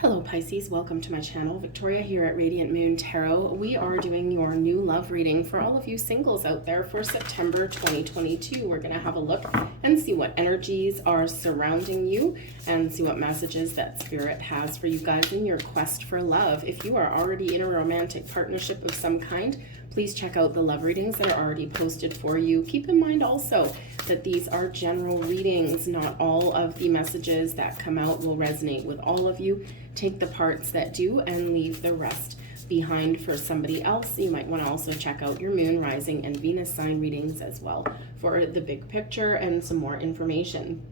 Hello Pisces, welcome to my channel. Victoria here at Radiant Moon Tarot. We are doing your new love reading for all of you singles out there for September 2022. We're going to have a look and see what energies are surrounding you and see what messages that Spirit has for you guys in your quest for love. If you are already in a romantic partnership of some kind, please check out the love readings that are already posted for you. Keep in mind also that these are general readings. Not all of the messages that come out will resonate with all of you. Take the parts that do and leave the rest behind for somebody else. You might want to also check out your moon, rising, and Venus sign readings as well for the big picture and some more information.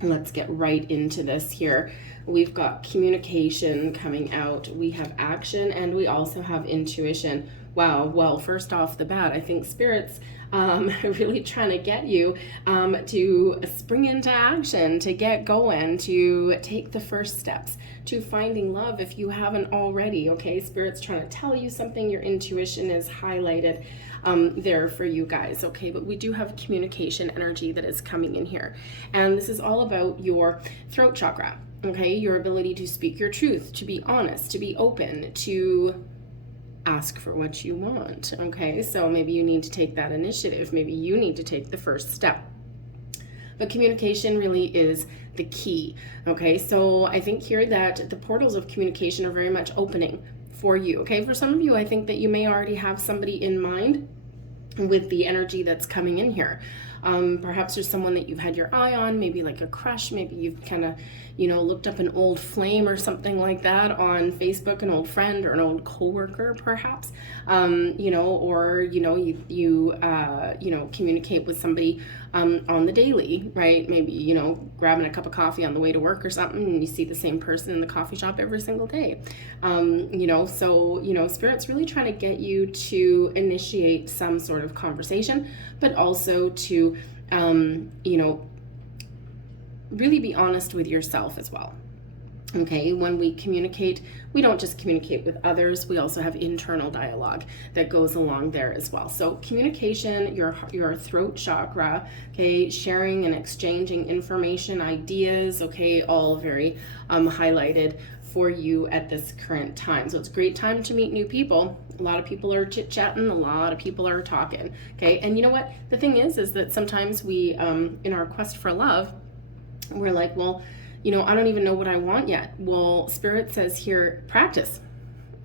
Let's get right into this here. We've got communication coming out, we have action, and we also have intuition. Wow, well, first off the bat, I think Spirit's really trying to get you to spring into action, to get going, to take the first steps to finding love if you haven't already, okay? Spirit's trying to tell you something. Your intuition is highlighted there for you guys, okay? But we do have communication energy that is coming in here. And this is all about your throat chakra, okay? Your ability to speak your truth, to be honest, to be open, to ask for what you want, okay? So maybe you need to take that initiative. Maybe you need to take the first step. But communication really is the key, okay? So I think here that the portals of communication are very much opening for you, okay? For some of you, I think that you may already have somebody in mind with the energy that's coming in here. Perhaps there's someone that you've had your eye on, maybe like a crush, maybe you've kind of, looked up an old flame or something like that on Facebook, an old friend or an old coworker perhaps, or, you communicate with somebody on the daily, right? Maybe, grabbing a cup of coffee on the way to work or something, and you see the same person in the coffee shop every single day. Spirit's really trying to get you to initiate some sort of conversation, but also to, really be honest with yourself as well. Okay, when we communicate, we don't just communicate with others, we also have internal dialogue that goes along there as well. So communication, your throat chakra, okay, sharing and exchanging information, ideas, okay, all very highlighted for you at this current time. So it's a great time to meet new people. A lot of people are chit-chatting, a lot of people are talking, okay? And you know what? The thing is that sometimes we, in our quest for love, we're like, well, I don't even know what I want yet. Well, Spirit says here, practice.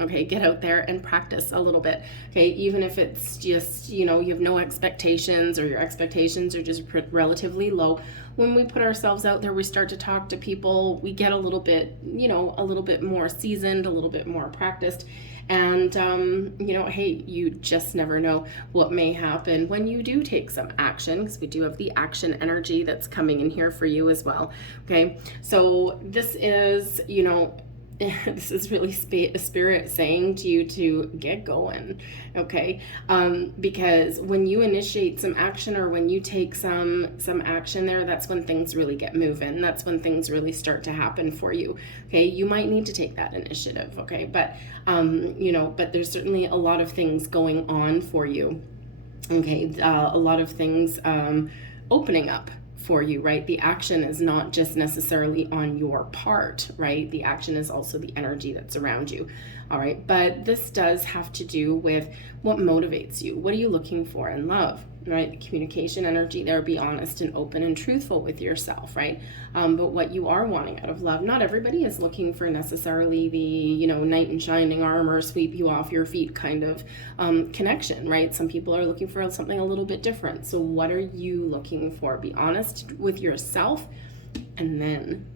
Okay, get out there and practice a little bit. Okay, even if it's just, you have no expectations or your expectations are just relatively low. When we put ourselves out there, we start to talk to people, we get a little bit, a little bit more seasoned, a little bit more practiced. And, hey, you just never know what may happen when you do take some action, because we do have the action energy that's coming in here for you as well. Okay, so this is, this is really Spirit saying to you to get going, okay? Because when you initiate some action or when you take some action there, that's when things really get moving. That's when things really start to happen for you, okay? You might need to take that initiative, okay? But, but there's certainly a lot of things going on for you, okay? A lot of things opening up for you, right? The action is not just necessarily on your part, right? The action is also the energy that's around you. All right, but this does have to do with what motivates you. What are you looking for in love, right? The communication energy there, be honest and open and truthful with yourself, right? But what you are wanting out of love, not everybody is looking for necessarily the, knight in shining armor, sweep you off your feet kind of connection, right? Some people are looking for something a little bit different. So what are you looking for? Be honest with yourself and then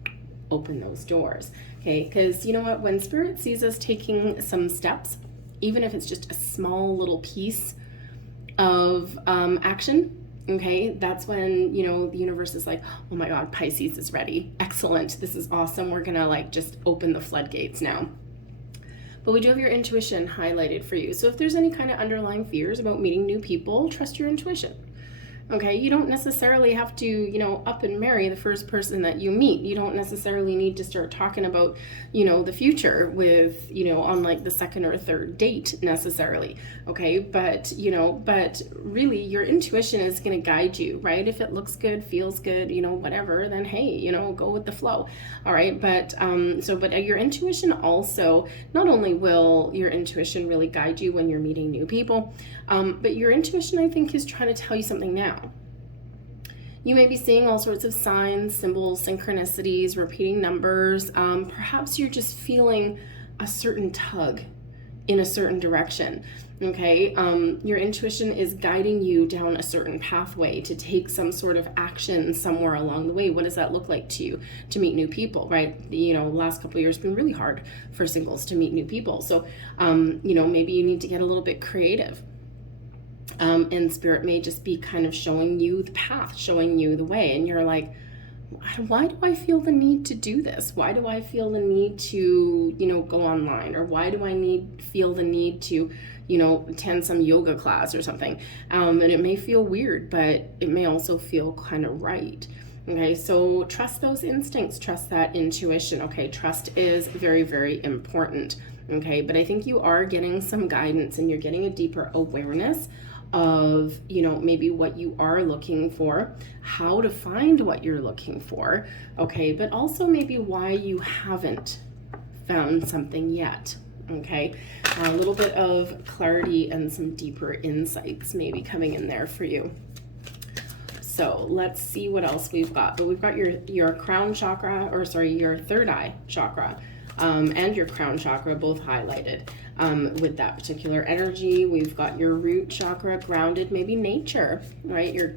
open those doors, okay? Because you know what, when Spirit sees us taking some steps, even if it's just a small little piece of action, okay, that's when, the universe is like, oh my God, Pisces is ready. Excellent. This is awesome. We're gonna just open the floodgates now. But we do have your intuition highlighted for you. So if there's any kind of underlying fears about meeting new people, trust your intuition. Okay, you don't necessarily have to, up and marry the first person that you meet. You don't necessarily need to start talking about, the future with, on like the second or third date necessarily. Okay, but really your intuition is going to guide you, right? If it looks good, feels good, whatever, then hey, go with the flow. All right, but your intuition also, not only will your intuition really guide you when you're meeting new people, but your intuition, I think, is trying to tell you something now. You may be seeing all sorts of signs, symbols, synchronicities, repeating numbers. Perhaps you're just feeling a certain tug in a certain direction. Okay, your intuition is guiding you down a certain pathway to take some sort of action somewhere along the way. What does that look like to you to meet new people, right? The last couple of years have been really hard for singles to meet new people. So, maybe you need to get a little bit creative. And spirit may just be kind of showing you the path, showing you the way. And you're like, why do I feel the need to do this? Why do I feel the need to, go online? Or why do I feel the need to, attend some yoga class or something? And it may feel weird, but it may also feel kind of right. Okay, so trust those instincts, trust that intuition. Okay, trust is very, very important. Okay, but I think you are getting some guidance and you're getting a deeper awareness of, maybe what you are looking for, how to find what you're looking for, okay, but also maybe why you haven't found something yet, okay? A little bit of clarity and some deeper insights maybe coming in there for you. So let's see what else we've got. But we've got your crown chakra, your third eye chakra, and your crown chakra both highlighted with that particular energy. We've got your root chakra grounded, maybe nature, right? Your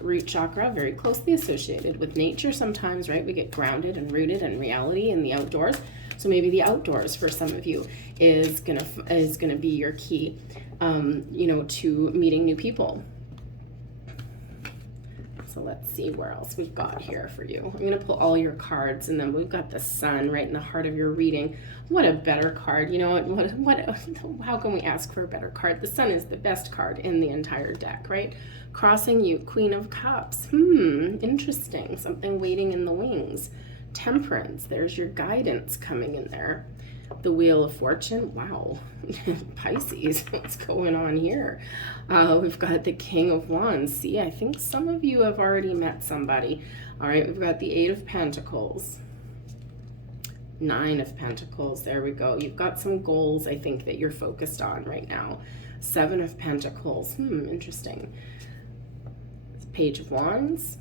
root chakra very closely associated with nature sometimes, right? We get grounded and rooted in reality in the outdoors. So maybe the outdoors for some of you is gonna be your key, to meeting new people. So let's see where else we've got here for you. I'm going to pull all your cards, and then we've got the sun right in the heart of your reading. What a better card. How can we ask for a better card? The sun is the best card in the entire deck, right? Crossing you, Queen of Cups. Interesting. Something waiting in the wings. Temperance. There's your guidance coming in there. The Wheel of Fortune. Wow. Pisces, what's going on here? We've got the King of Wands. See, I think some of you have already met somebody. All right, we've got the Eight of Pentacles. Nine of Pentacles. There we go. You've got some goals, I think, that you're focused on right now. Seven of Pentacles. Interesting. Page of Wands.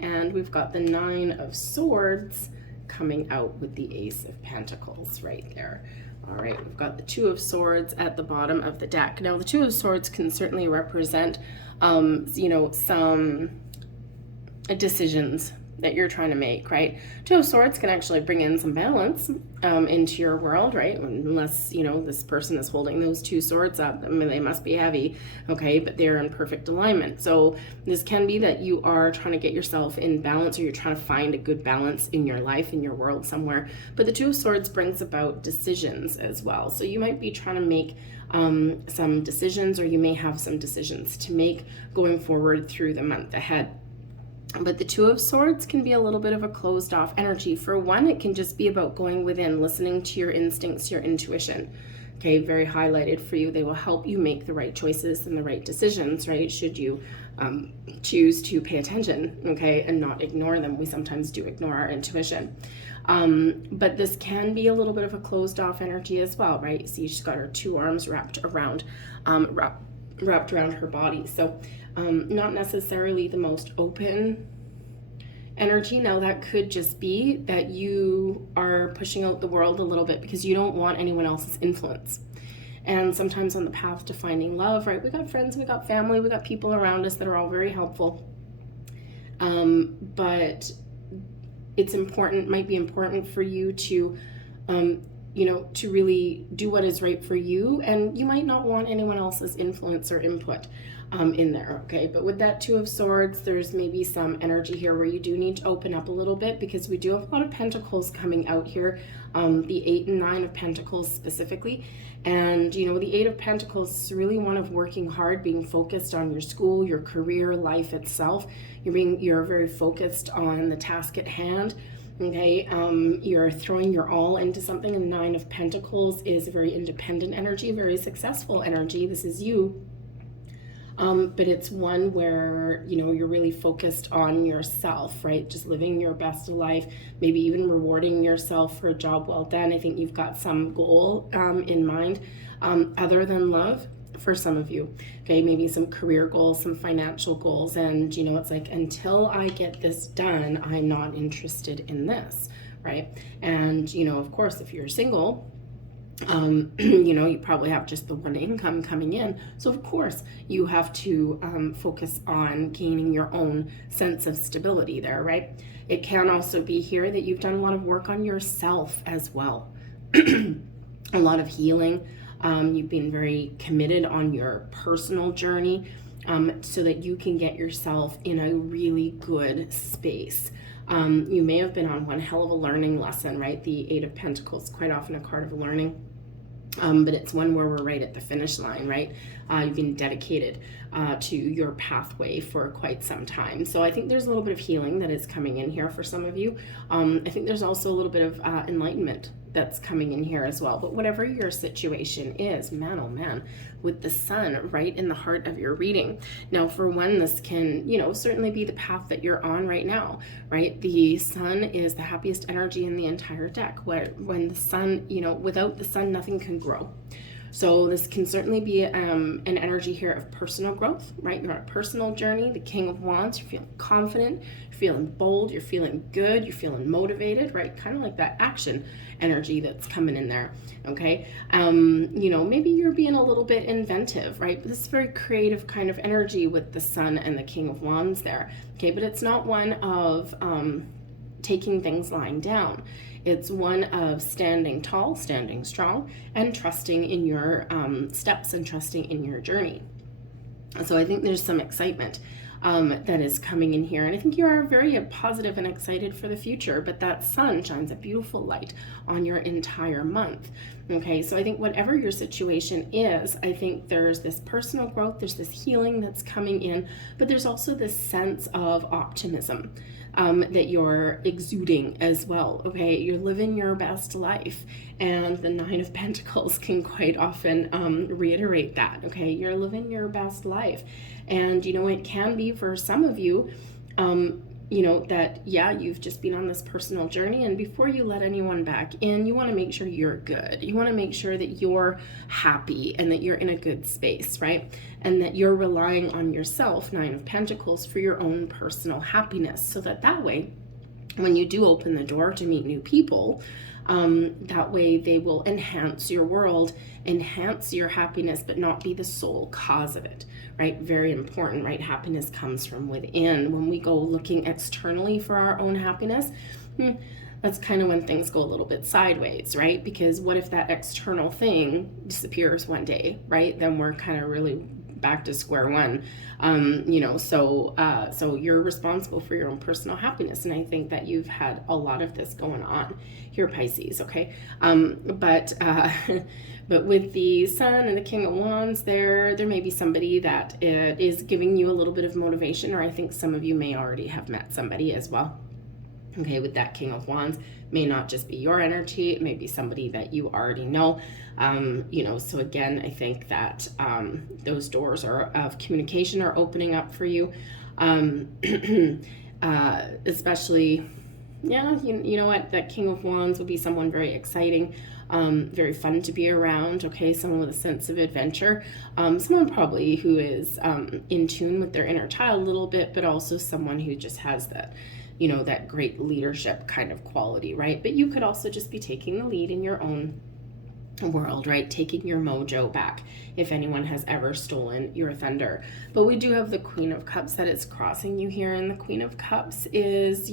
And we've got the Nine of Swords coming out with the Ace of Pentacles right there. All right, we've got the Two of Swords at the bottom of the deck. Now, the Two of Swords can certainly represent, some decisions that you're trying to make, right? Two of Swords can actually bring in some balance into your world, right? Unless, this person is holding those two swords up. I mean, they must be heavy, okay? But they're in perfect alignment. So this can be that you are trying to get yourself in balance, or you're trying to find a good balance in your life, in your world somewhere. But the Two of Swords brings about decisions as well. So you might be trying to make some decisions, or you may have some decisions to make going forward through the month ahead. But the Two of Swords can be a little bit of a closed off energy. For one, it can just be about going within, listening to your instincts, your intuition. Okay, very highlighted for you. They will help you make the right choices and the right decisions, right? Should you choose to pay attention, okay, and not ignore them. We sometimes do ignore our intuition. But this can be a little bit of a closed off energy as well, right? See, she's got her two arms wrapped around her body. So not necessarily the most open energy. Now, that could just be that you are pushing out the world a little bit because you don't want anyone else's influence. And sometimes on the path to finding love, right, we got friends, we got family, we got people around us that are all very helpful. But it's important, might be important for you to to really do what is right for you. And you might not want anyone else's influence or input in there, okay? But with that Two of Swords, there's maybe some energy here where you do need to open up a little bit, because we do have a lot of Pentacles coming out here, the 8 and 9 of Pentacles specifically. And, the 8 of Pentacles is really one of working hard, being focused on your school, your career, life itself. You're very focused on the task at hand. Okay, you're throwing your all into something. And the 9 of Pentacles is a very independent energy, very successful energy. This is you. But it's one where, you're really focused on yourself, right? Just living your best life, maybe even rewarding yourself for a job well done. I think you've got some goal in mind other than love for some of you, okay? Maybe some career goals, some financial goals. And, it's like, until I get this done, I'm not interested in this, right? And, of course, if you're single, you probably have just the one income coming in. So of course you have to focus on gaining your own sense of stability there, right? It can also be here that you've done a lot of work on yourself as well. A lot of healing. You've been very committed on your personal journey so that you can get yourself in a really good space. You may have been on one hell of a learning lesson, right? The 8 of Pentacles, quite often a card of learning. But it's one where we're right at the finish line, right? You've been dedicated to your pathway for quite some time. So I think there's a little bit of healing that is coming in here for some of you. I think there's also a little bit of enlightenment that's coming in here as well. But whatever your situation is, man, oh man, with the sun right in the heart of your reading. Now, for one, this can, certainly be the path that you're on right now, right? The sun is the happiest energy in the entire deck. When the sun, without the sun, nothing can grow. So this can certainly be an energy here of personal growth, right? You're on a personal journey, the King of Wands, you're feeling confident, you're feeling bold, you're feeling good, you're feeling motivated, right? Kind of like that action energy that's coming in there, okay? Maybe you're being a little bit inventive, right? But this is very creative kind of energy with the Sun and the King of Wands there, okay? But it's not one of taking things lying down. It's one of standing tall, standing strong, and trusting in your steps and trusting in your journey. So I think there's some excitement that is coming in here. And I think you are very positive and excited for the future, but that sun shines a beautiful light on your entire month. Okay, so I think whatever your situation is, I think there's this personal growth, there's this healing that's coming in, but there's also this sense of optimism that you're exuding as well, okay? You're living your best life, and the 9 of Pentacles can quite often reiterate that, okay? You're living your best life, and it can be for some of you, that, yeah, you've just been on this personal journey, and before you let anyone back in, you want to make sure you're good. You want to make sure that you're happy and that you're in a good space, right? And that you're relying on yourself, 9 of Pentacles, for your own personal happiness, so that way, when you do open the door to meet new people, that way they will enhance your world, enhance your happiness, but not be the sole cause of it, right? Very important, right? Happiness comes from within. When we go looking externally for our own happiness, that's kind of when things go a little bit sideways, right? Because what if that external thing disappears one day, right? Then we're kind of really back to square one. So you're responsible for your own personal happiness. And I think that you've had a lot of this going on here, Pisces, okay? But with the Sun and the King of Wands there may be somebody that is giving you a little bit of motivation, or I think some of you may already have met somebody as well. Okay, with that King of Wands, may not just be your energy, it may be somebody that you already know. So again, I think that those doors of communication are opening up for you. Especially, yeah, you know what, that King of Wands would be someone very exciting, very fun to be around, okay, someone with a sense of adventure, someone probably who is in tune with their inner child a little bit, but also someone who just has that, that great leadership kind of quality, right? But you could also just be taking the lead in your own world, right? Taking your mojo back if anyone has ever stolen your thunder. But we do have the Queen of Cups that is crossing you here, and the Queen of Cups is,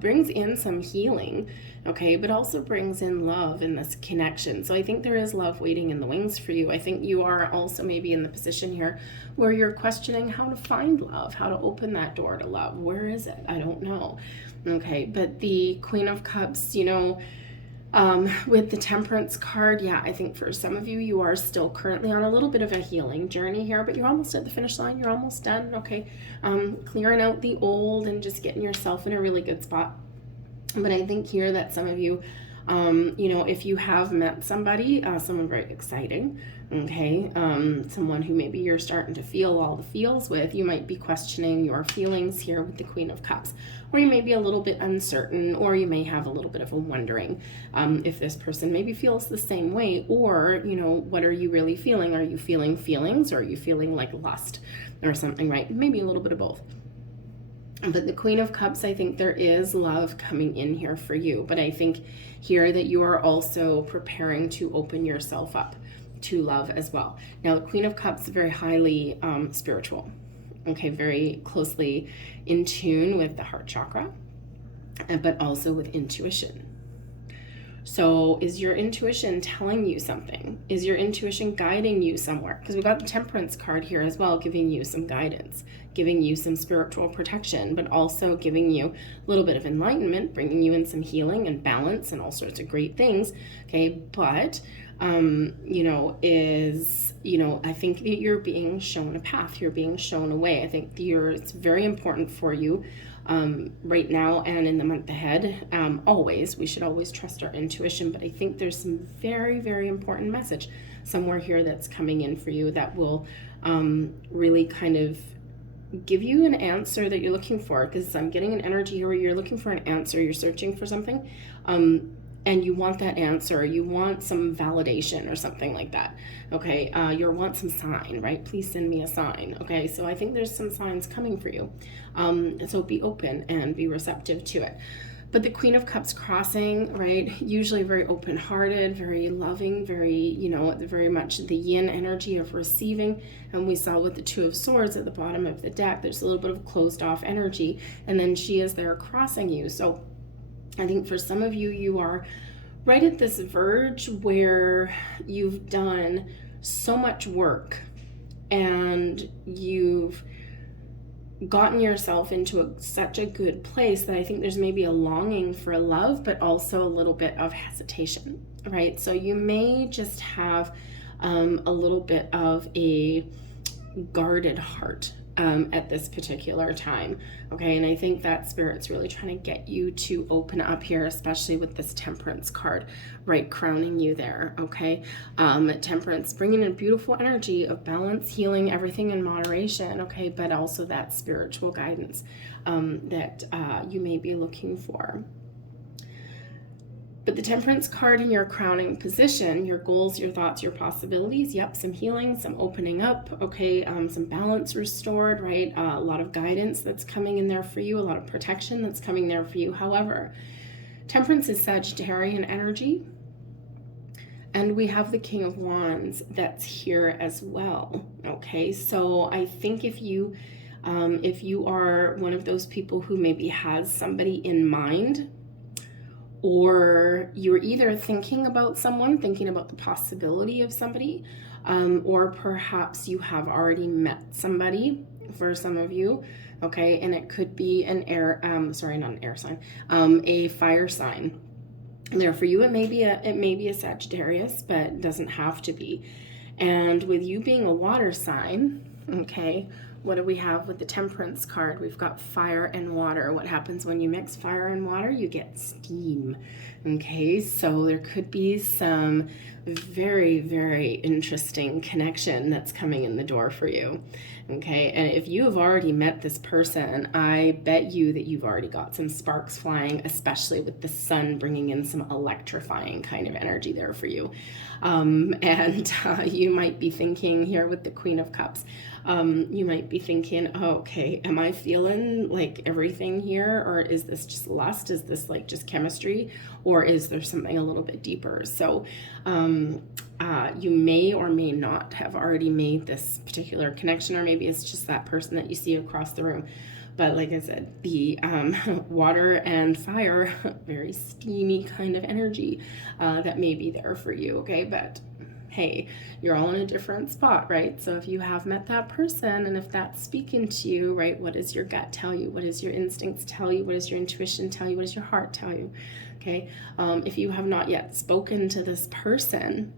brings in some healing, okay, but also brings in love in this connection. So I think there is love waiting in the wings for you. I think you are also maybe in the position here where you're questioning how to find love, how to open that door to love. Where is it? I don't know. Okay, but the Queen of Cups, with the Temperance card, yeah, I think for some of you, you are still currently on a little bit of a healing journey here, but you're almost at the finish line. You're almost done, okay? Clearing out the old and just getting yourself in a really good spot. But I think here that some of you, if you have met somebody, someone very exciting, okay, someone who maybe you're starting to feel all the feels with, you might be questioning your feelings here with the Queen of Cups, or you may be a little bit uncertain, or you may have a little bit of a wondering if this person maybe feels the same way, or, what are you really feeling? Are you feeling feelings, or are you feeling like lust or something, right? Maybe a little bit of both. But the Queen of Cups, I think there is love coming in here for you. But I think here that you are also preparing to open yourself up to love as well. Now, the Queen of Cups is very highly spiritual, okay, very closely in tune with the heart chakra, but also with intuition. So is your intuition telling you something? Is your intuition guiding you somewhere? Because we got the Temperance card here as well, giving you some guidance, giving you some spiritual protection, but also giving you a little bit of enlightenment, bringing you in some healing and balance and all sorts of great things. Okay, but I think that you're being shown a path, you're being shown a way. I think it's very important for you right now and in the month ahead. We should always trust our intuition, but I think there's some very, very important message somewhere here that's coming in for you that will really kind of give you an answer that you're looking for, because I'm getting an energy here where you're looking for an answer, you're searching for something, and you want that answer, you want some validation or something like that, okay? You want some sign, right? Please send me a sign, okay? So I think there's some signs coming for you. So be open and be receptive to it. But the Queen of Cups crossing, right, usually very open-hearted, very loving, very much the yin energy of receiving. And we saw with the Two of Swords at the bottom of the deck, there's a little bit of closed-off energy, and then she is there crossing you. So I think for some of you, you are right at this verge where you've done so much work and you've gotten yourself into such a good place that I think there's maybe a longing for love, but also a little bit of hesitation, right? So you may just have a little bit of a guarded heart at this particular time, okay? And I think that Spirit's really trying to get you to open up here, especially with this Temperance card, right, crowning you there, okay? Temperance, bringing in a beautiful energy of balance, healing, everything in moderation, okay? But also that spiritual guidance that you may be looking for. But the Temperance card in your crowning position, your goals, your thoughts, your possibilities, yep, some healing, some opening up, okay, some balance restored, right? A lot of guidance that's coming in there for you, a lot of protection that's coming there for you. However, Temperance is Sagittarian energy, and we have the King of Wands that's here as well, okay? So I think if you are one of those people who maybe has somebody in mind, or you're either thinking about the possibility of somebody, or perhaps you have already met somebody for some of you, okay? And it could be a fire sign. There for you, it may be a Sagittarius, but it doesn't have to be. And with you being a water sign, okay, what do we have with the Temperance card? We've got fire and water. What happens when you mix fire and water? You get steam, okay? So there could be some very, very interesting connection that's coming in the door for you, okay? And if you have already met this person, I bet you that you've already got some sparks flying, especially with the sun bringing in some electrifying kind of energy there for you. You might be thinking here with the Queen of Cups, You might be thinking, oh, okay, am I feeling like everything here? Or is this just lust? Is this like just chemistry? Or is there something a little bit deeper? So you may or may not have already made this particular connection, or maybe it's just that person that you see across the room. But like I said, the water and fire, very steamy kind of energy that may be there for you, okay? But hey, you're all in a different spot, right? So if you have met that person and if that's speaking to you, right, what does your gut tell you? What does your instincts tell you? What does your intuition tell you? What does your heart tell you? Okay, if you have not yet spoken to this person,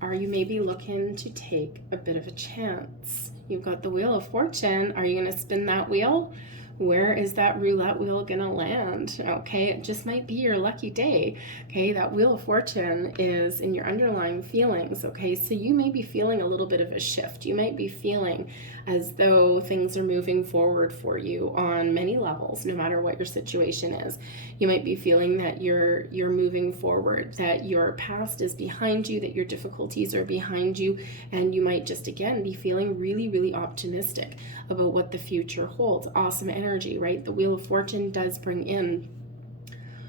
are you maybe looking to take a bit of a chance? You've got the Wheel of Fortune. Are you going to spin that wheel? Where is that roulette wheel going to land? Okay, it just might be your lucky day. Okay, that Wheel of Fortune is in your underlying feelings. Okay, so you may be feeling a little bit of a shift. You might be feeling as though things are moving forward for you on many levels, no matter what your situation is. You might be feeling that you're moving forward, that your past is behind you, that your difficulties are behind you, and you might just again be feeling really, really optimistic about what the future holds. Awesome energy, right? The Wheel of Fortune does bring in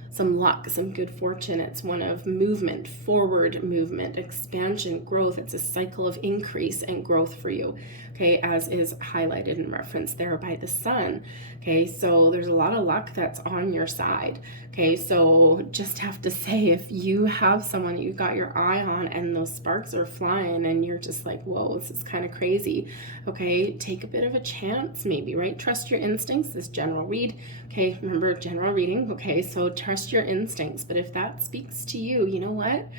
some luck, some good fortune. It's one of movement, forward movement, expansion, growth. It's a cycle of increase and growth for you, okay, as is highlighted and referenced there by the sun. Okay, so there's a lot of luck that's on your side. Okay, so just have to say, if you have someone you got your eye on and those sparks are flying and you're just like, whoa, this is kind of crazy, okay, take a bit of a chance maybe, right? Trust your instincts. This general read, okay, remember general reading, okay, so trust your instincts. But if that speaks to you, you know what?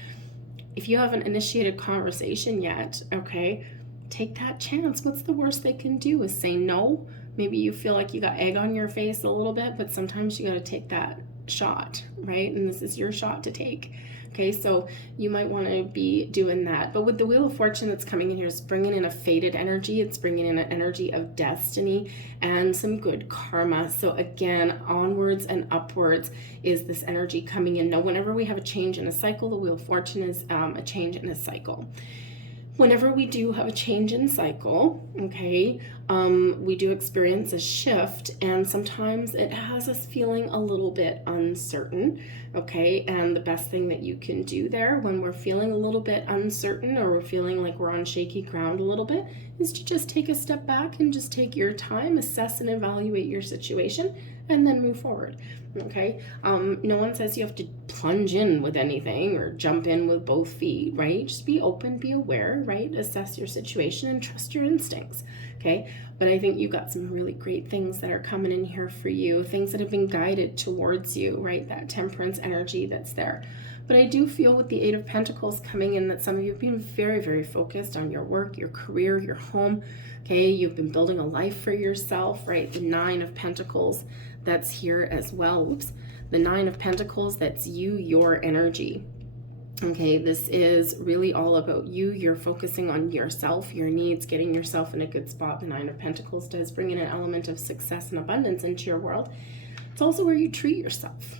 If you haven't initiated conversation yet, okay, take that chance. What's the worst they can do is say no. Maybe you feel like you got egg on your face a little bit, but sometimes you got to take that shot, right? And this is your shot to take. Okay, so you might want to be doing that. But with the Wheel of Fortune that's coming in here, it's bringing in a fated energy. It's bringing in an energy of destiny and some good karma. So again, onwards and upwards is this energy coming in. Now, whenever we have a change in a cycle, the Wheel of Fortune is a change in a cycle. Whenever we do have a change in cycle, okay, we do experience a shift, and sometimes it has us feeling a little bit uncertain, okay? And the best thing that you can do there when we're feeling a little bit uncertain, or we're feeling like we're on shaky ground a little bit, is to just take a step back and just take your time, assess and evaluate your situation, and then move forward. Okay, no one says you have to plunge in with anything or jump in with both feet, right? Just be open, be aware, right? Assess your situation and trust your instincts. Okay, but I think you got some really great things that are coming in here for you, things that have been guided towards you, right? That temperance energy that's there. But I do feel with the Eight of Pentacles coming in that some of you have been very, very focused on your work, your career, your home. Okay, you've been building a life for yourself, right? The Nine of Pentacles, that's here as well. Oops. The Nine of Pentacles, that's you, your energy. Okay, this is really all about you. You're focusing on yourself, your needs, getting yourself in a good spot. The Nine of Pentacles does bring in an element of success and abundance into your world. It's also where you treat yourself.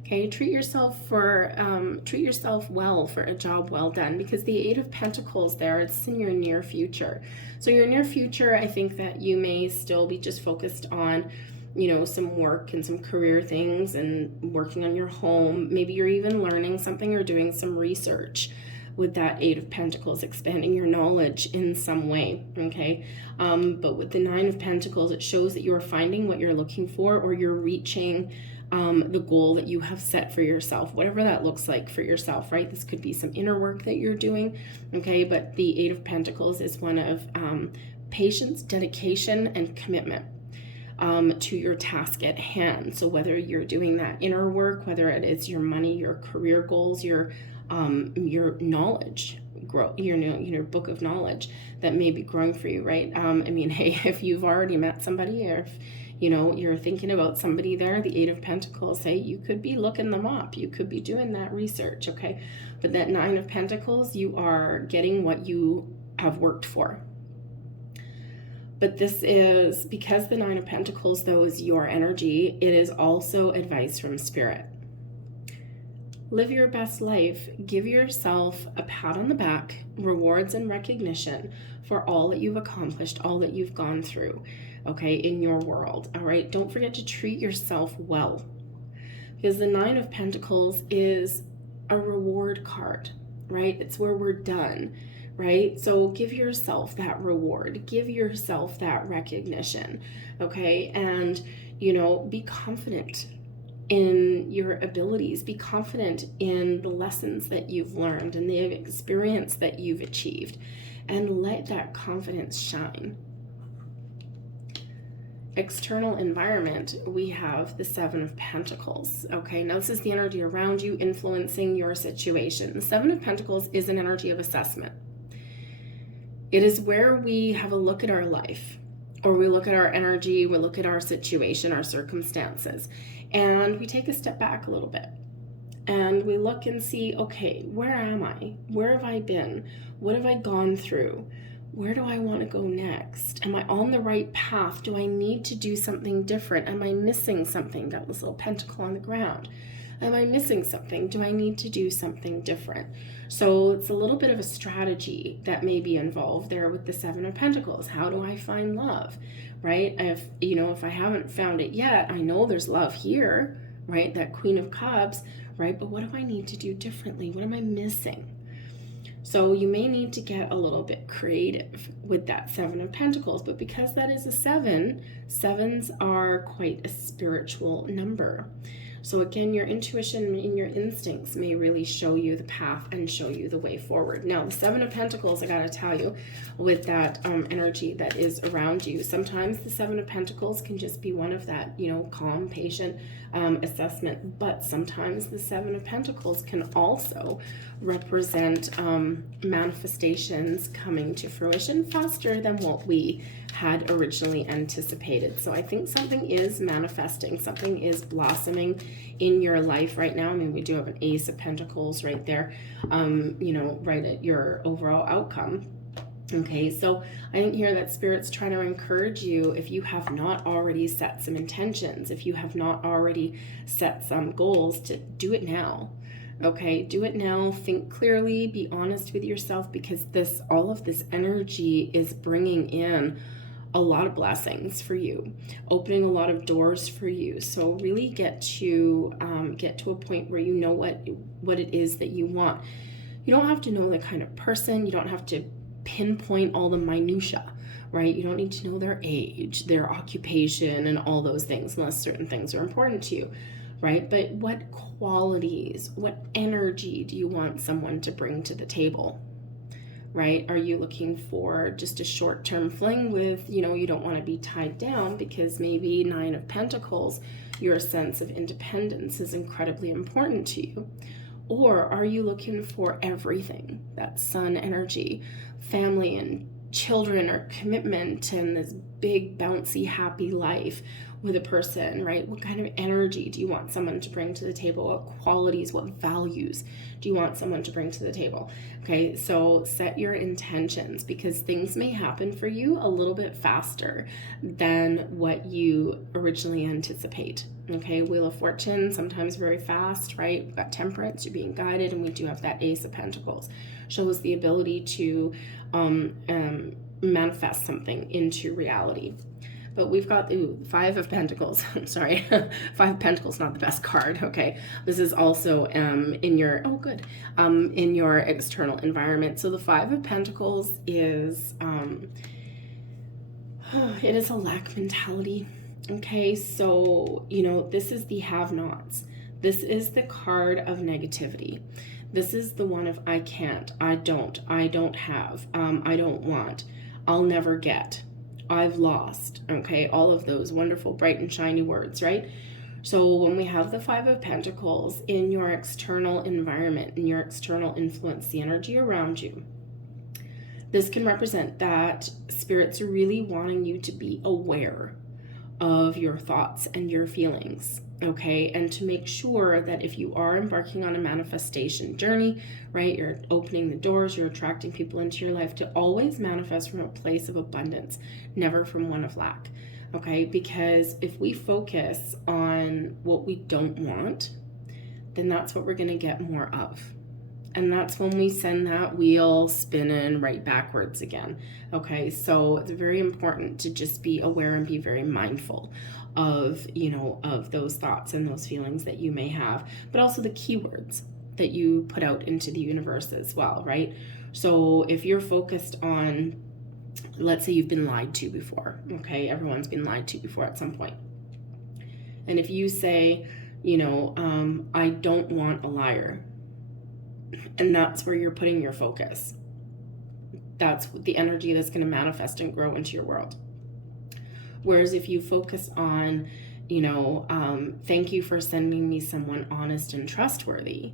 Okay, treat yourself well for a job well done, because the Eight of Pentacles there, it's in your near future. So your near future, I think that you may still be just focused on, you know, some work and some career things and working on your home. Maybe you're even learning something or doing some research with that Eight of Pentacles, expanding your knowledge in some way, okay? But with the Nine of Pentacles, it shows that you are finding what you're looking for, or you're reaching the goal that you have set for yourself, whatever that looks like for yourself, right? This could be some inner work that you're doing, okay? But the Eight of Pentacles is one of patience, dedication, and commitment to your task at hand. So whether you're doing that inner work, whether it is your money, your career goals, your knowledge grow, your book of knowledge that may be growing for you, right? I mean, hey, if you've already met somebody, or if you're thinking about somebody there, the Eight of Pentacles, hey, you could be looking them up, you could be doing that research, okay? But that Nine of Pentacles, you are getting what you have worked for. But this is, because the Nine of Pentacles, though, is your energy, it is also advice from Spirit. Live your best life. Give yourself a pat on the back, rewards and recognition for all that you've accomplished, all that you've gone through, okay, in your world. All right, don't forget to treat yourself well, because the Nine of Pentacles is a reward card, right? It's where we're done, right? So give yourself that reward, give yourself that recognition, okay? And, you know, be confident in your abilities, be confident in the lessons that you've learned and the experience that you've achieved, and let that confidence shine. External environment, we have the Seven of Pentacles. Okay, now this is the energy around you influencing your situation. The Seven of Pentacles is an energy of assessment. It is where we have a look at our life, or we look at our energy, we look at our situation, our circumstances, and we take a step back a little bit. And we look and see, okay, where am I? Where have I been? What have I gone through? Where do I want to go next? Am I on the right path? Do I need to do something different? Am I missing something? Got this little pentacle on the ground. Am I missing something? Do I need to do something different? So it's a little bit of a strategy that may be involved there with the Seven of Pentacles. How do I find love, right? If I haven't found it yet, I know there's love here, right? That Queen of Cups, right? But what do I need to do differently? What am I missing? So you may need to get a little bit creative with that Seven of Pentacles, but because that is a seven, sevens are quite a spiritual number. So again, your intuition and your instincts may really show you the path and show you the way forward. Now, the Seven of Pentacles, I gotta tell you, with that energy that is around you, sometimes the Seven of Pentacles can just be one of that, calm, patient assessment, but sometimes the Seven of Pentacles can also represent manifestations coming to fruition faster than what we had originally anticipated. So I think something is manifesting, something is blossoming in your life right now. I mean, we do have an Ace of Pentacles right there, right at your overall outcome. Okay, so I think here that Spirit's trying to encourage you, if you have not already set some intentions, if you have not already set some goals, to do it now. Okay, do it now, think clearly, be honest with yourself, because all of this energy is bringing in a lot of blessings for you, opening a lot of doors for you. So really get to a point where you know what it is that you want. You don't have to know the kind of person, you don't have to pinpoint all the minutia, right? You don't need to know their age, their occupation, and all those things, unless certain things are important to you, right? But what qualities, what energy do you want someone to bring to the table, right? Are you looking for just a short-term fling with, you don't want to be tied down, because maybe Nine of Pentacles, your sense of independence is incredibly important to you? Or are you looking for everything, that Sun energy, family and children, or commitment, and this big, bouncy, happy life with a person, right? What kind of energy do you want someone to bring to the table? What qualities, what values do you want someone to bring to the table? Okay, so set your intentions, because things may happen for you a little bit faster than what you originally anticipate. Okay, Wheel of Fortune, sometimes very fast, right? We've got Temperance, you're being guided, and we do have that Ace of Pentacles. Shows the ability to manifest something into reality. But we've got the Five of Pentacles. Sorry, Five of Pentacles, not the best card. Okay, this is also in your in your external environment. So the Five of Pentacles is it is a lack mentality. Okay, so this is the have-nots. This is the card of negativity. This is the one of I can't, I don't have, I don't want, I'll never get, I've lost. Okay, all of those wonderful, bright and shiny words, right? So when we have the Five of Pentacles in your external environment, in your external influence, the energy around you, this can represent that Spirit's really wanting you to be aware of your thoughts and your feelings, okay? And to make sure that if you are embarking on a manifestation journey, right, you're opening the doors, you're attracting people into your life, to always manifest from a place of abundance, never from one of lack, okay? Because if we focus on what we don't want, then that's what we're going to get more of, And that's when we send that wheel spinning right backwards again. Okay, so it's very important to just be aware and be very mindful of, of those thoughts and those feelings that you may have, but also the keywords that you put out into the universe as well, right? So if you're focused on, let's say you've been lied to before, okay? Everyone's been lied to before at some point. And if you say, I don't want a liar, and that's where you're putting your focus, that's the energy that's going to manifest and grow into your world. Whereas if you focus on, thank you for sending me someone honest and trustworthy.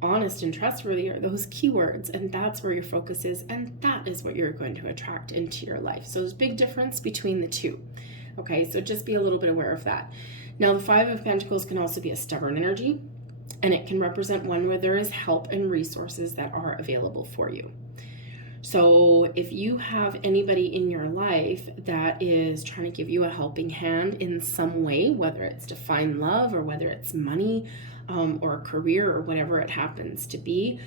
Honest and trustworthy are those keywords, and that's where your focus is, and that is what you're going to attract into your life. So there's a big difference between the two. Okay, so just be a little bit aware of that. Now, the Five of Pentacles can also be a stubborn energy, and it can represent one where there is help and resources that are available for you. So if you have anybody in your life that is trying to give you a helping hand in some way, whether it's to find love or whether it's money or a career or whatever it happens to be,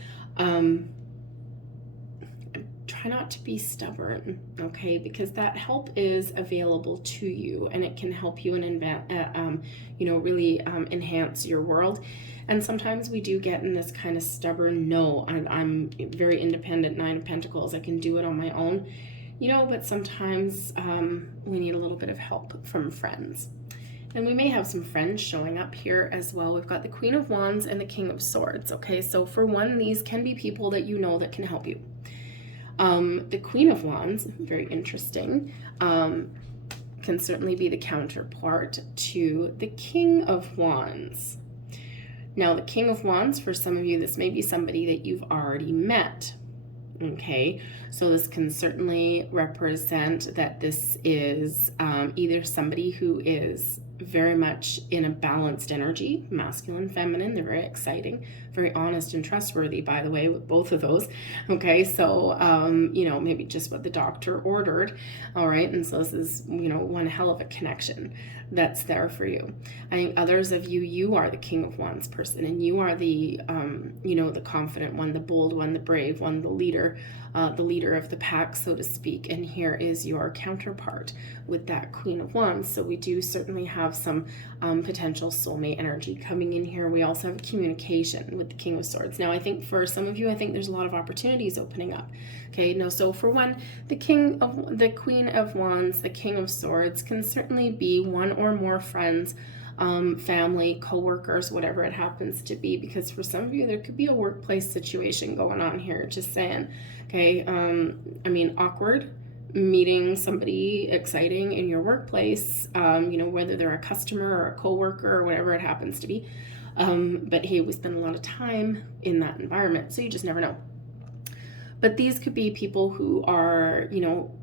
try not to be stubborn, okay? Because that help is available to you, and it can help you and really enhance your world. And sometimes we do get in this kind of stubborn, no, I'm very independent, Nine of Pentacles, I can do it on my own, but sometimes we need a little bit of help from friends. And we may have some friends showing up here as well. We've got the Queen of Wands and the King of Swords, okay? So for one, these can be people that that can help you. The Queen of Wands, very interesting, can certainly be the counterpart to the King of Wands. Now, the King of Wands, for some of you, this may be somebody that you've already met, okay? So this can certainly represent that this is either somebody who is very much in a balanced energy, masculine, feminine. They're very exciting, very honest and trustworthy, by the way, with both of those. Okay, so, maybe just what the doctor ordered. All right, and so this is, one hell of a connection that's there for you. I think others of you, you are the King of Wands person, and you are the, the confident one, the bold one, the brave one, the leader of the pack, so to speak. And here is your counterpart with that Queen of Wands. So we do certainly have some potential soulmate energy coming in here. We also have communication with the King of Swords. Now, I think for some of you, there's a lot of opportunities opening up. Okay, no, so for one, the Queen of Wands, the King of Swords can certainly be one or more friends, family, co-workers, whatever it happens to be, because for some of you, there could be a workplace situation going on here, just saying. Okay, awkward meeting somebody exciting in your workplace, whether they're a customer or a co-worker or whatever it happens to be. But hey, we spend a lot of time in that environment, so you just never know. But these could be people who are,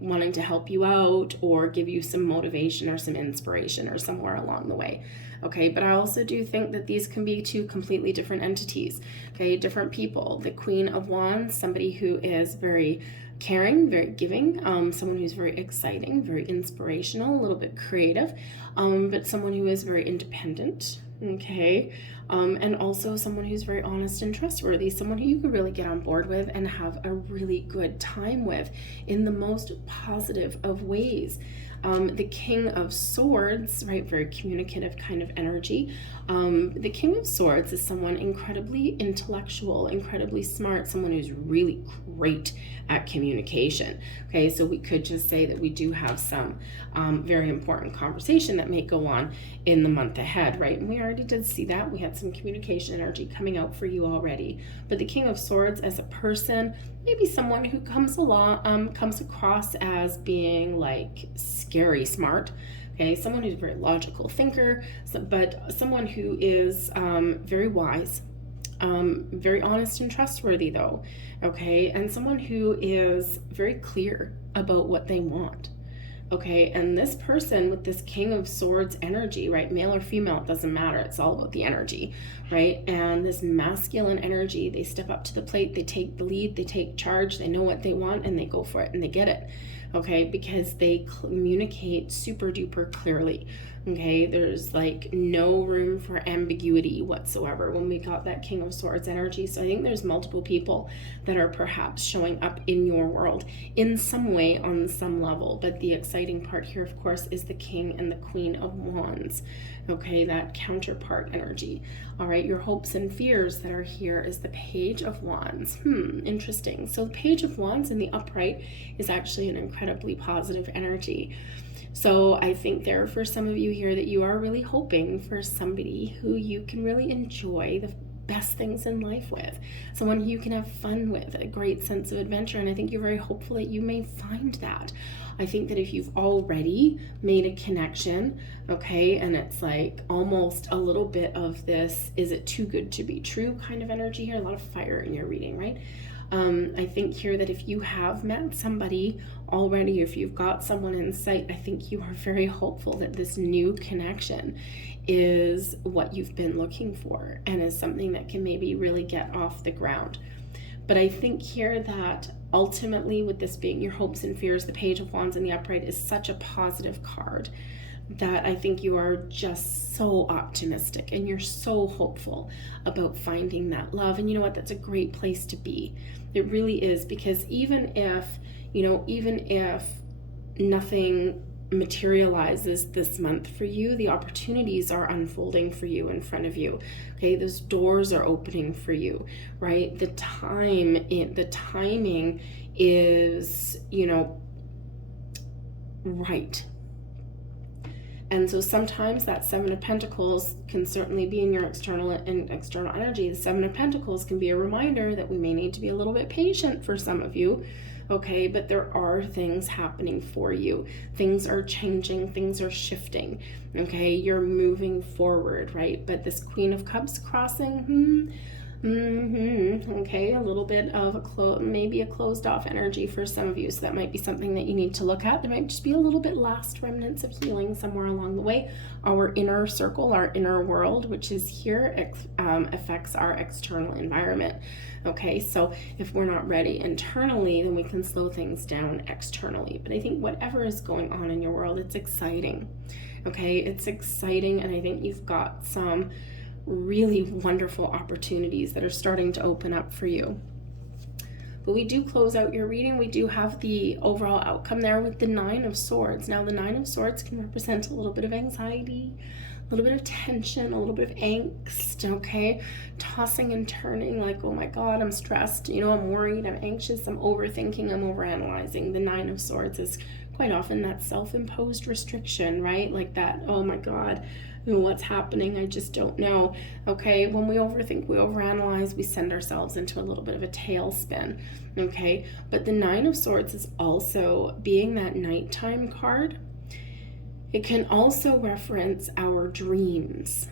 wanting to help you out or give you some motivation or some inspiration or somewhere along the way. Okay, but I also do think that these can be two completely different entities. Okay, different people. The Queen of Wands, somebody who is very caring, very giving, someone who's very exciting, very inspirational, a little bit creative, but someone who is very independent. Okay, and also someone who's very honest and trustworthy, someone who you could really get on board with and have a really good time with in the most positive of ways. The King of Swords, right, very communicative kind of energy. The King of Swords is someone incredibly intellectual, incredibly smart, someone who's really great at communication. Okay, so we could just say that we do have some very important conversation that may go on in the month ahead, right? And we already did see that. We had some communication energy coming out for you already. But the King of Swords as a person, maybe someone who comes across as being like scary smart. Okay, someone who's a very logical thinker, but someone who is very wise, very honest and trustworthy though, okay, and someone who is very clear about what they want. Okay, and this person with this King of Swords energy, right, male or female, it doesn't matter, it's all about the energy, right? And this masculine energy, they step up to the plate, they take the lead, they take charge, they know what they want, and they go for it, and they get it. okay, because they communicate super duper clearly. Okay, there's like no room for ambiguity whatsoever when we got that King of Swords energy. So I think there's multiple people that are perhaps showing up in your world in some way on some level. But the exciting part here, of course, is the King and the Queen of Wands. Okay, that counterpart energy. All right, your hopes and fears that are here is the Page of Wands. Interesting. So the Page of Wands in the upright is actually an incredibly positive energy. So I think there for some of you here that you are really hoping for somebody who you can really enjoy the best things in life with, someone who you can have fun with, a great sense of adventure. And I think you're very hopeful that you may find that. I think that if you've already made a connection, okay, and it's like almost a little bit of this, is it too good to be true kind of energy here, a lot of fire in your reading, right? I think here that if you have met somebody already, if you've got someone in sight, I think you are very hopeful that this new connection is what you've been looking for and is something that can maybe really get off the ground. But I think here that ultimately, with this being your hopes and fears, the Page of Wands in the upright is such a positive card that I think you are just so optimistic and you're so hopeful about finding that love. And you know what? That's a great place to be. It really is, because even if nothing materializes this month for you, the opportunities are unfolding for you in front of you. Okay, those doors are opening for you, right? The timing is, right. And so sometimes that Seven of Pentacles can certainly be in your external energy. The Seven of Pentacles can be a reminder that we may need to be a little bit patient for some of you, okay? But there are things happening for you. Things are changing, things are shifting, okay? You're moving forward, right? But this Queen of Cups crossing, okay, a little bit of maybe a closed off energy for some of you. So that might be something that you need to look at. There might just be a little bit last remnants of healing somewhere along the way. Our inner circle, our inner world, which is here, affects our external environment. Okay, so if we're not ready internally, then we can slow things down externally. But I think whatever is going on in your world, it's exciting. Okay, it's exciting, and I think you've got some really wonderful opportunities that are starting to open up for you. But we do close out your reading. We do have the overall outcome there with the Nine of Swords. Now the Nine of Swords can represent a little bit of anxiety, a little bit of tension, a little bit of angst, okay? Tossing and turning, like, oh my God, I'm stressed, I'm worried, I'm anxious, I'm overthinking, I'm overanalyzing. The Nine of Swords is quite often that self-imposed restriction, right? Like that, oh my God, what's happening? I just don't know. Okay, when we overthink, we overanalyze, we send ourselves into a little bit of a tailspin. Okay, but the Nine of Swords is also, being that nighttime card, it can also reference our dreams.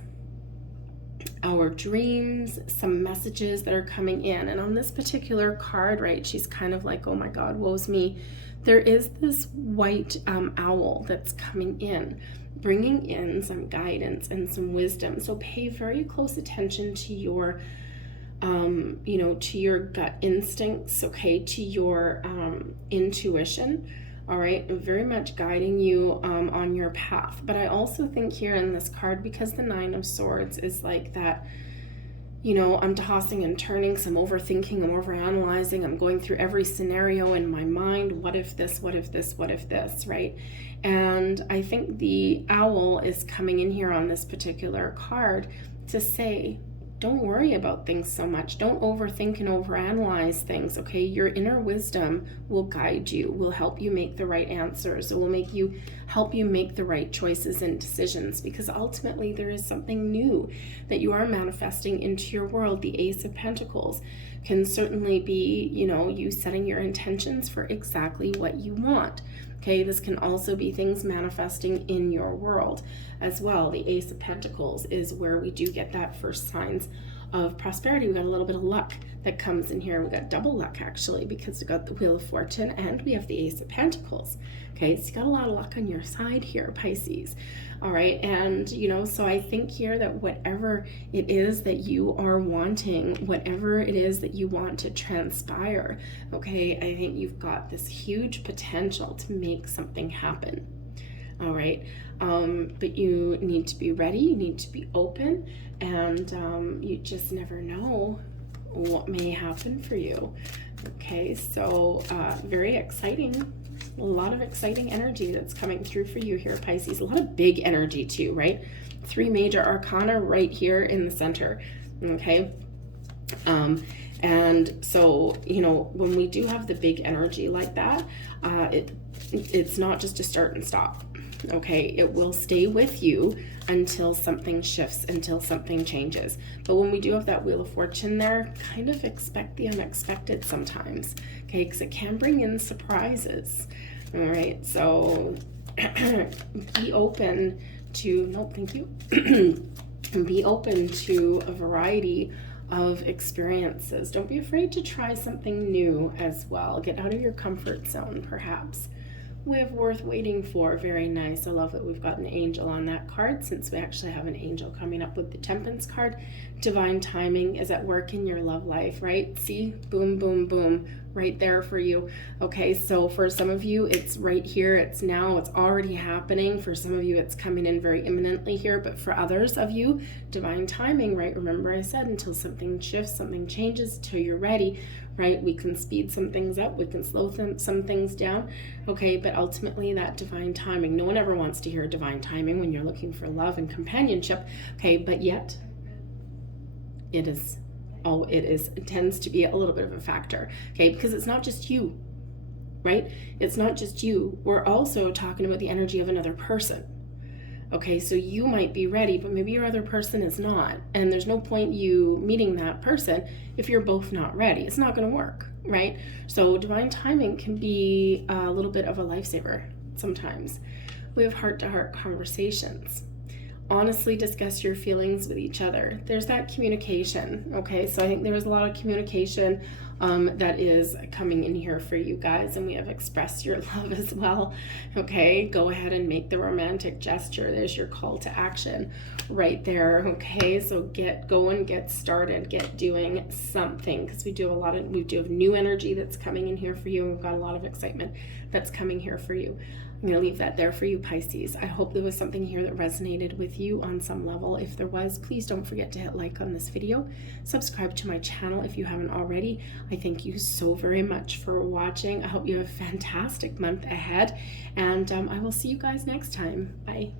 Some messages that are coming in. And on this particular card, right, she's kind of like, oh my God, woe's me. There is this white owl that's coming in, bringing in some guidance and some wisdom. So pay very close attention to your, to your gut instincts, okay, to your intuition, all right, very much guiding you on your path. But I also think here in this card, because the Nine of Swords is like that, I'm tossing and turning, so I'm overthinking, I'm overanalyzing, I'm going through every scenario in my mind. What if this, what if this, what if this, right? And I think the owl is coming in here on this particular card to say, don't worry about things so much. Don't overthink and overanalyze things, okay? Your inner wisdom will guide you, will help you make the right answers. It will help you make the right choices and decisions, because ultimately there is something new that you are manifesting into your world. The Ace of Pentacles can certainly be, you setting your intentions for exactly what you want. Okay, this can also be things manifesting in your world as well. The Ace of Pentacles is where we do get that first signs of prosperity. We got a little bit of luck that comes in here. We got double luck actually, because we got the Wheel of Fortune and we have the Ace of Pentacles. Okay, so you got a lot of luck on your side here, Pisces. All right, and so I think here that whatever it is that you are wanting, whatever it is that you want to transpire, okay, I think you've got this huge potential to make something happen. All right, but you need to be ready, you need to be open, and you just never know what may happen for you. Okay, so very exciting. A lot of exciting energy that's coming through for you here, Pisces. A lot of big energy too, right? 3 major arcana right here in the center. Okay, and so when we do have the big energy like that, it's not just a start and stop. Okay, it will stay with you until something shifts, until something changes. But when we do have that Wheel of Fortune there, kind of expect the unexpected sometimes, okay, because it can bring in surprises. All right, so be open to, no, thank you. Be open to a variety of experiences. Don't be afraid to try something new as well. Get out of your comfort zone, perhaps. We have Worth Waiting For. Very nice. I love that we've got an angel on that card, since we actually have an angel coming up with the Temperance card. Divine timing is at work in your love life, right? See? Boom, boom, boom. Right there for you. Okay, so for some of you, it's right here. It's now. It's already happening. For some of you, it's coming in very imminently here. But for others of you, divine timing, right? Remember I said until something shifts, something changes, till you're ready, right? We can speed some things up. We can slow some things down. Okay, but ultimately that divine timing. No one ever wants to hear divine timing when you're looking for love and companionship. Okay, but yet it tends to be a little bit of a factor, okay, because it's not just you, right? It's not just you. We're also talking about the energy of another person. Okay, so you might be ready, but maybe your other person is not, and there's no point you meeting that person if you're both not ready. It's not going to work, right? So divine timing can be a little bit of a lifesaver sometimes. We have heart-to-heart conversations. Honestly discuss your feelings with each other. There's that communication, okay? So I think there's a lot of communication that is coming in here for you guys, and we have expressed your love as well, okay? Go ahead and make the romantic gesture. There's your call to action right there, okay? So get going, get started, get doing something, because we do have new energy that's coming in here for you, and we've got a lot of excitement that's coming here for you. I'm going to leave that there for you, Pisces. I hope there was something here that resonated with you on some level. If there was, please don't forget to hit like on this video. Subscribe to my channel if you haven't already. I thank you so very much for watching. I hope you have a fantastic month ahead, and I will see you guys next time. Bye.